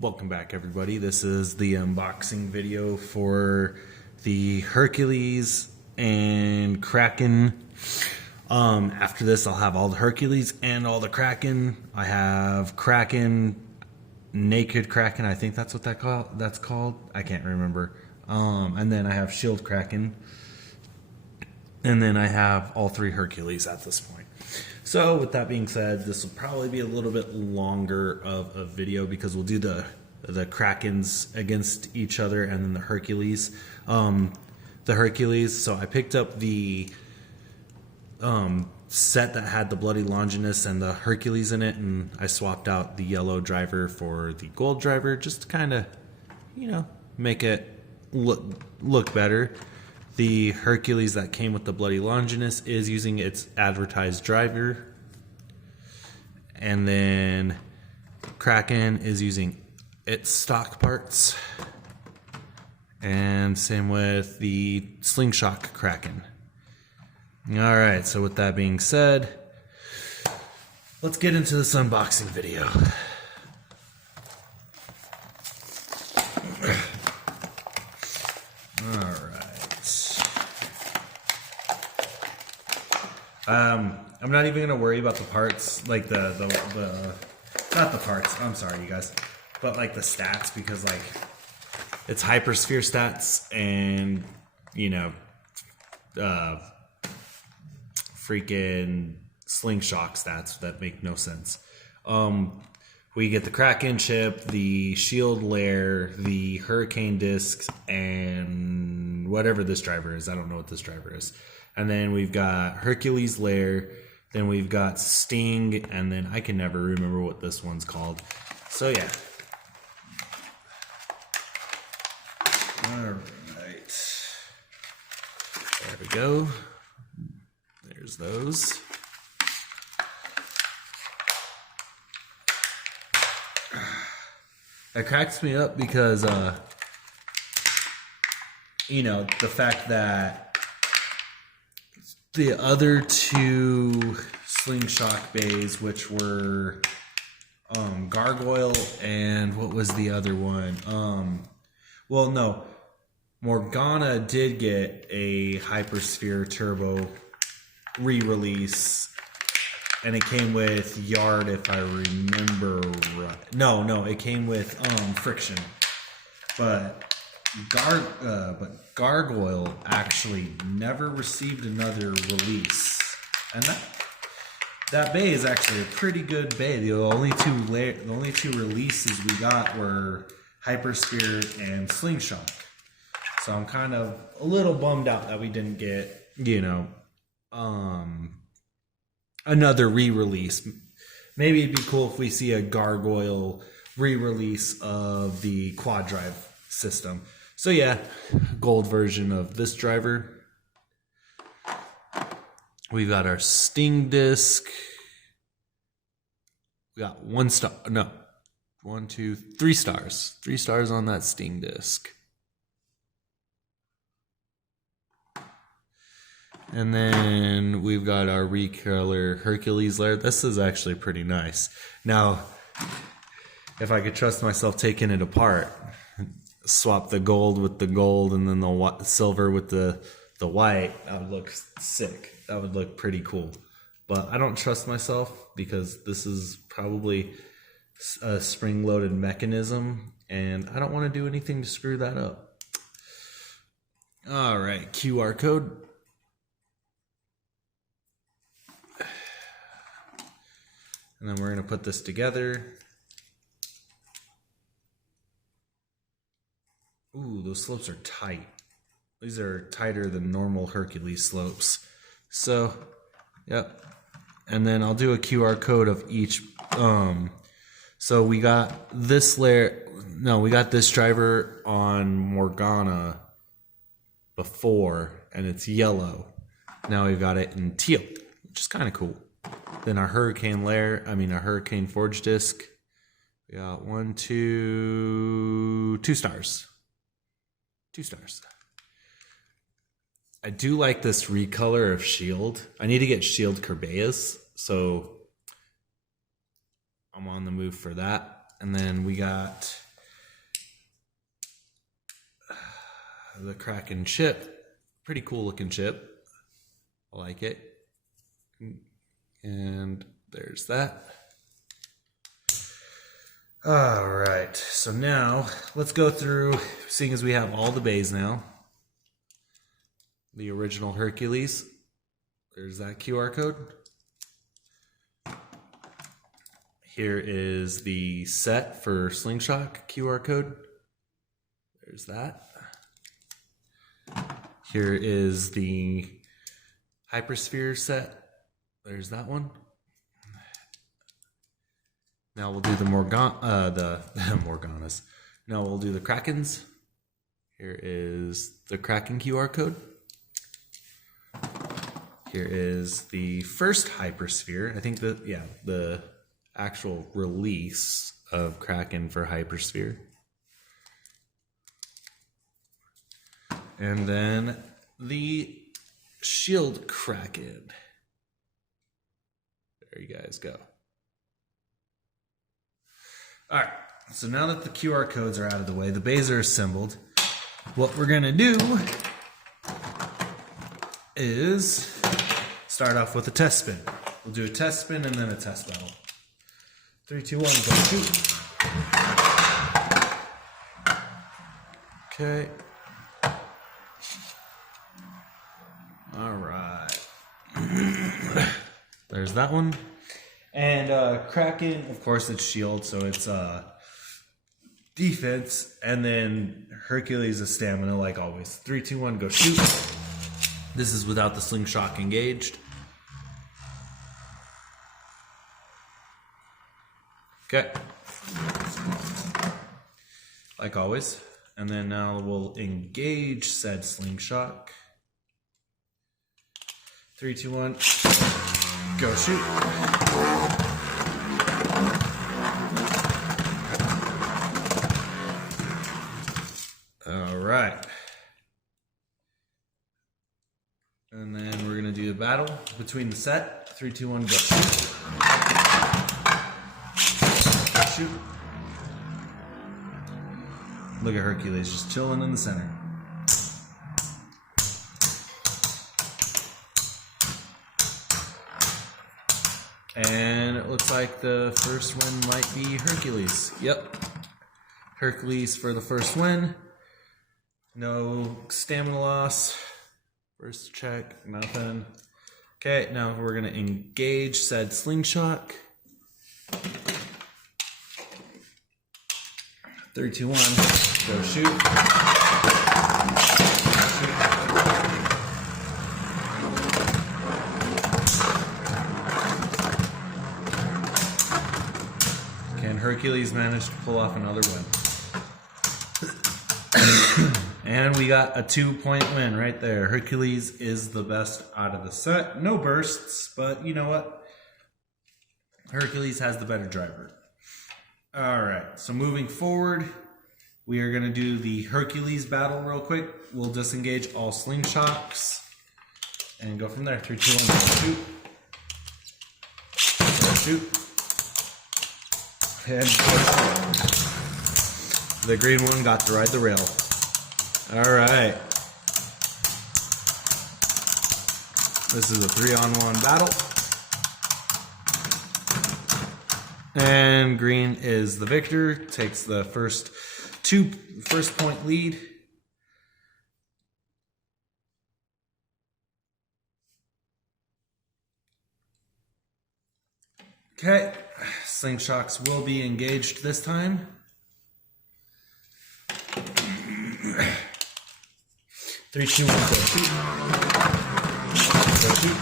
Welcome back, everybody. This is the unboxing video for the Hercules and Kraken. After this, I'll have all the Hercules and all the Kraken. I have Kraken, Naked Kraken. I think that's what that's called. I can't remember. And then I have Shield Kraken. And then I have all three Hercules at this point. So with that being said, this will probably be a little bit longer of a video because we'll do the Krakens against each other and then the Hercules. So I picked up the set that had the Bloody Longinus and the Hercules in it, and I swapped out the yellow driver for the gold driver just to kind of, make it look better. The Hercules that came with the Bloody Longinus is using its advertised driver. And then Kraken is using its stock parts. And same with the Slingshot Kraken. Alright, so with that being said, let's get into this unboxing video. I'm not even gonna worry about the parts, like the not the parts. I'm sorry, you guys, but like the stats, because like it's hypersphere stats and freaking slingshot stats that make no sense. We get the Kraken chip, the shield layer, the hurricane discs, and whatever this driver is. I don't know what this driver is. And then we've got Hercules layer, then we've got Sting, and then I can never remember what this one's called. So yeah. All right. There we go. There's those. It cracks me up because, the fact that the other two slingshot bays, which were Gargoyle and what was the other one? Well, no, Morgana did get a Hypersphere Turbo re-release, and it came with Yard, if I remember right. No, it came with Friction, but Gargoyle actually never received another release, and that bay is actually a pretty good bay. The only two releases we got were Hypersphere and Slingshot. So I'm kind of a little bummed out that we didn't get another re-release. Maybe it'd be cool if we see a Gargoyle re-release of the quad drive system. So yeah, gold version of this driver. We've got our Sting disc. We got 1 star. No, 1, 2, 3 stars. 3 stars on that Sting disc. And then we've got our recolor Hercules layer. This is actually pretty nice. Now, if I could trust myself taking it apart, swap the gold with the gold and then the silver with the white, that would look sick. That would look pretty cool. But I don't trust myself because this is probably a spring-loaded mechanism, and I don't want to do anything to screw that up. All right, QR code. And then we're going to put this together. Ooh, those slopes are tight. These are tighter than normal Hercules slopes. So, yep. And then I'll do a QR code of each. So we got this layer. No, we got this driver on Morgana before, and it's yellow. Now we've got it in teal, which is kind of cool. Then our hurricane layer, our hurricane forge disc. We got 2 stars. 2 stars. I do like this recolor of Shield. I need to get Shield Corbeas, so I'm on the move for that. And then we got the Kraken chip. Pretty cool looking chip. I like it. And there's that. All right, so now let's go through, seeing as we have all the bays now. The original Hercules. There's that QR code. Here is the set for Slingshot QR code. There's that. Here is the Hypersphere set. There's that one. Now we'll do the Morganas. Now we'll do the Krakens. Here is the Kraken QR code. Here is the first Hypersphere. I think the actual release of Kraken for Hypersphere. And then the Shield Kraken. There you guys go. All right, so now that the QR codes are out of the way, the bays are assembled, what we're gonna do is start off with a test spin. We'll do a test spin and then a test battle. 3, 2, 1, go shoot. Okay. All right. There's that one. And Kraken, of course, it's shield, so it's defense. And then Hercules is stamina, like always. 3, 2, 1, go shoot. This is without the slingshot engaged. Okay. Like always. And then now we'll engage said slingshot. 3, 2, 1, go shoot. All right. And then we're gonna do the battle between the set. 3, 2, 1, go shoot. Go shoot. Look at Hercules just chilling in the center. And it looks like the first win might be Hercules. Yep. Hercules for the first win. No stamina loss. First check, nothing. Okay, now we're gonna engage said slingshot. 3, 2, 1, go shoot. Hercules managed to pull off another win. And we got a 2-point win right there. Hercules is the best out of the set. No bursts, but you know what? Hercules has the better driver. All right, so moving forward, we are going to do the Hercules battle real quick. We'll disengage all slingshots and go from there. 3, 2, 1, go shoot. Go shoot. And the green one got to ride the rail. All right. This is a 3-on-1 battle. And green is the victor, takes the first point lead. Okay, slingshots will be engaged this time. Three, 2, 1, go shoot. Go shoot.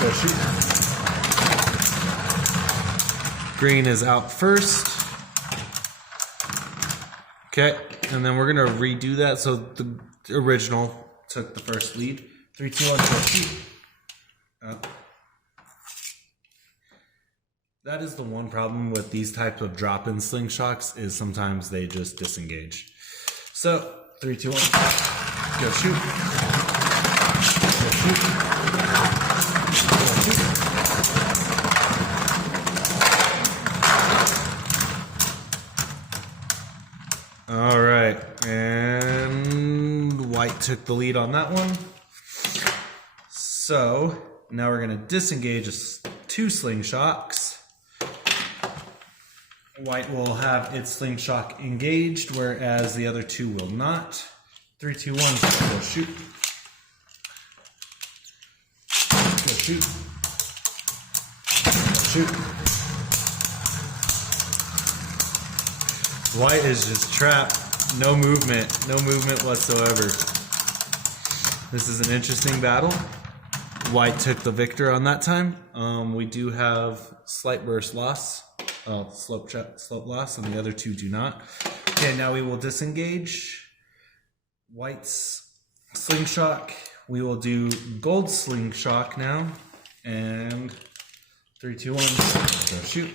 Go shoot. Green is out first. Okay, and then we're gonna redo that. So the original took the first lead. 3, 2, 1, go shoot. That is the one problem with these types of drop-in slingshots is sometimes they just disengage. So 3, 2, 1, go shoot. Go shoot. Go shoot. All right. right, and white took the lead on that one. So now we're going to disengage 2 slingshocks. White will have its slingshot engaged, whereas the other 2 will not. 3, 2, 1, go shoot. Go shoot. Go shoot. White is just trapped. No movement whatsoever. This is an interesting battle. White took the victor on that time. We do have slight burst loss, slope loss, and the other 2 do not. Okay, now we will disengage White's slingshot. We will do gold slingshot now. And 3, 2, 1, go shoot.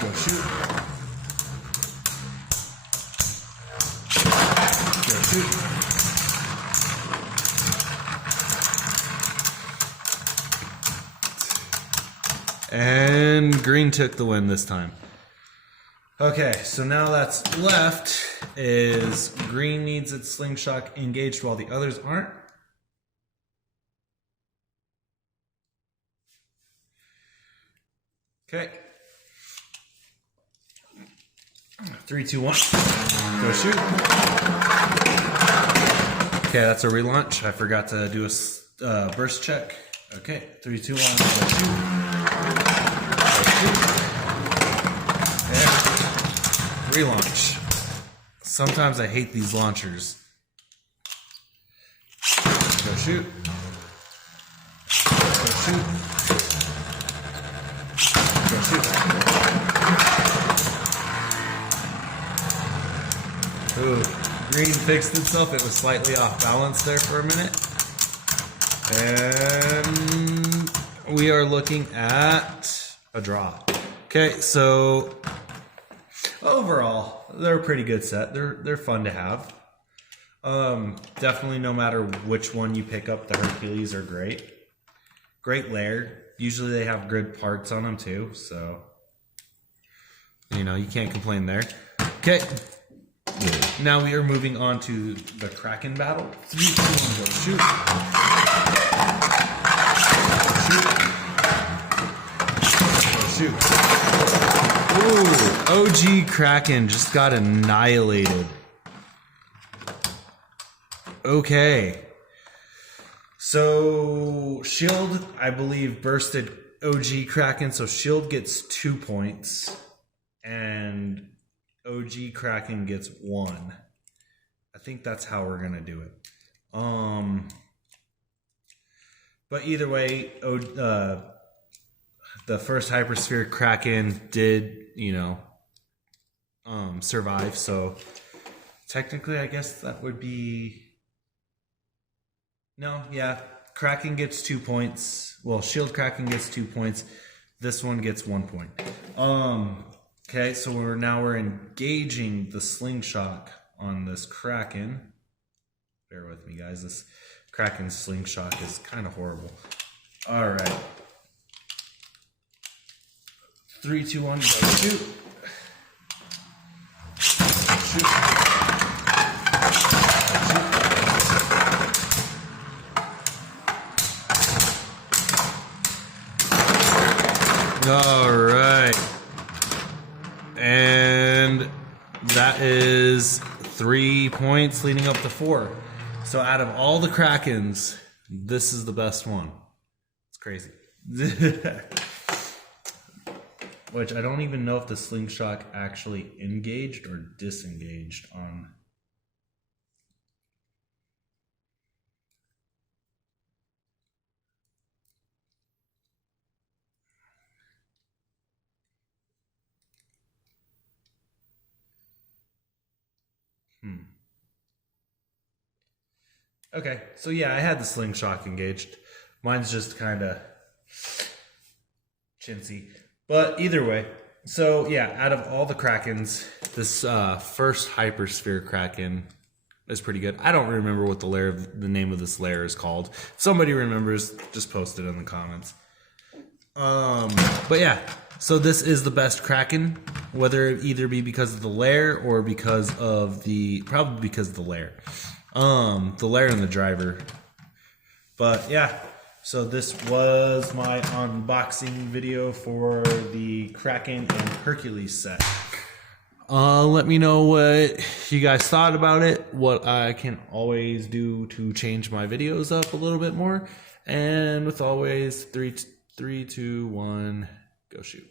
Go shoot. Go shoot. And green took the win this time. Okay, so now that's left is green needs its slingshot engaged while the others aren't. Okay. 3, 2, 1. Go shoot. Okay, that's a relaunch. I forgot to do a burst check. Okay, 3, 2, 1. Go shoot. And relaunch. Sometimes I hate these launchers. Go shoot. Go shoot. Go shoot. Ooh, green fixed itself. It was slightly off balance there for a minute. And we are looking at a draw. Okay, so overall, they're a pretty good set. They're fun to have. Definitely no matter which one you pick up, the Hercules are great. Great layer. Usually they have good parts on them too, so you know, you can't complain there. Okay. Now we are moving on to the Kraken battle. 3, 2, 1, go shoot. Shoot. Ooh, OG Kraken just got annihilated. Okay. So Shield, I believe, bursted OG Kraken, so Shield gets 2 points. And OG Kraken gets 1. I think that's how we're gonna do it. But either way, the first Hypersphere Kraken did, you know, survive. So technically, I guess that would be no, yeah. Kraken gets 2 points. Well, Shield Kraken gets 2 points. This one gets 1 point. Okay, so we're engaging the slingshot on this Kraken. Bear with me, guys. This Kraken slingshot is kind of horrible. All right. 3, 2, 1, go shoot. Shoot. All right. And that is 3 points leading up to 4. So out of all the Krakens, this is the best one. It's crazy. Which I don't even know if the slingshot actually engaged or disengaged on. Okay, so yeah, I had the slingshot engaged. Mine's just kind of chintzy. But either way, so yeah, out of all the Krakens, this first Hypersphere Kraken is pretty good. I don't remember what the name of this layer is called. If somebody remembers, just post it in the comments. But yeah, so this is the best Kraken. whether it either be because of the layer or because of probably because of the layer and the driver. But yeah, so this was my unboxing video for the Kraken and Hercules set. Let me know what you guys thought about it, what I can always do to change my videos up a little bit more. And with always, 3, 2, 1, go shoot.